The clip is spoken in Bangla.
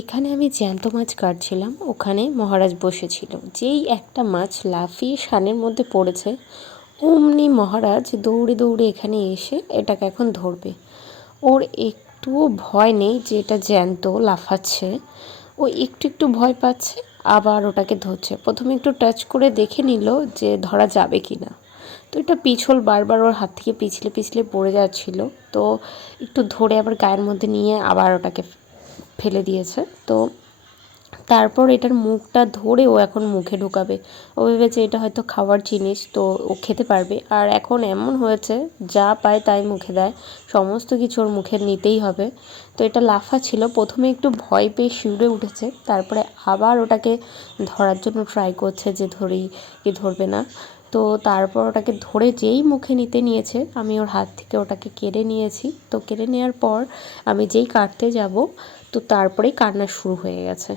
এখানে আমি জ্যান্ত মাছ কাটছিলাম, ওখানে মহারাজ বসেছিল। যেই একটা মাছ লাফিয়ে সানের মধ্যে পড়েছে, অমনি মহারাজ দৌড়ে দৌড়ে এখানে এসে এটাকে এখন ধরবে। ওর একটুও ভয় নেই যে এটা জ্যান্ত লাফাচ্ছে, ও একটু একটু ভয় পাচ্ছে, আবার ওটাকে ধরছে। প্রথমে একটু টাচ করে দেখে নিল যে ধরা যাবে কি না। তো এটা পিছল বারবার ওর হাত থেকে পিছলে পিছলে পড়ে যাচ্ছিল, তো একটু ধরে আবার গায়ের মধ্যে নিয়ে আবার ওটাকে ফেলে দিয়েছে। তো তারপর এটার মুখটা ধরে ও এখন মুখে ঢুকাবে। ও ভেবেছে এটা হয়তো খাওয়ার জিনিস, তো ও খেতে পারবে। আর এখন এমন হয়েছে, যা পায় তাই মুখে দেয়, সমস্ত কিছু ওর মুখে নিতেই হবে। তো এটা লাফাচ্ছিল, প্রথমে একটু ভয় পেয়ে শিউরে উঠেছে, তারপরে আবার ওটাকে ধরার জন্য ট্রাই করছে যে ধরি কি ধরবে না। তো তারপর ওটাকে ধরে যেই মুখে নিতে নিয়েছে, আমি ওর হাত থেকে ওটাকে কেড়ে নিয়েছি। তো কেড়ে নেওয়ার পর আমি যেই কাটতে যাব, তো তারপরেই কান্না শুরু হয়ে গেছে।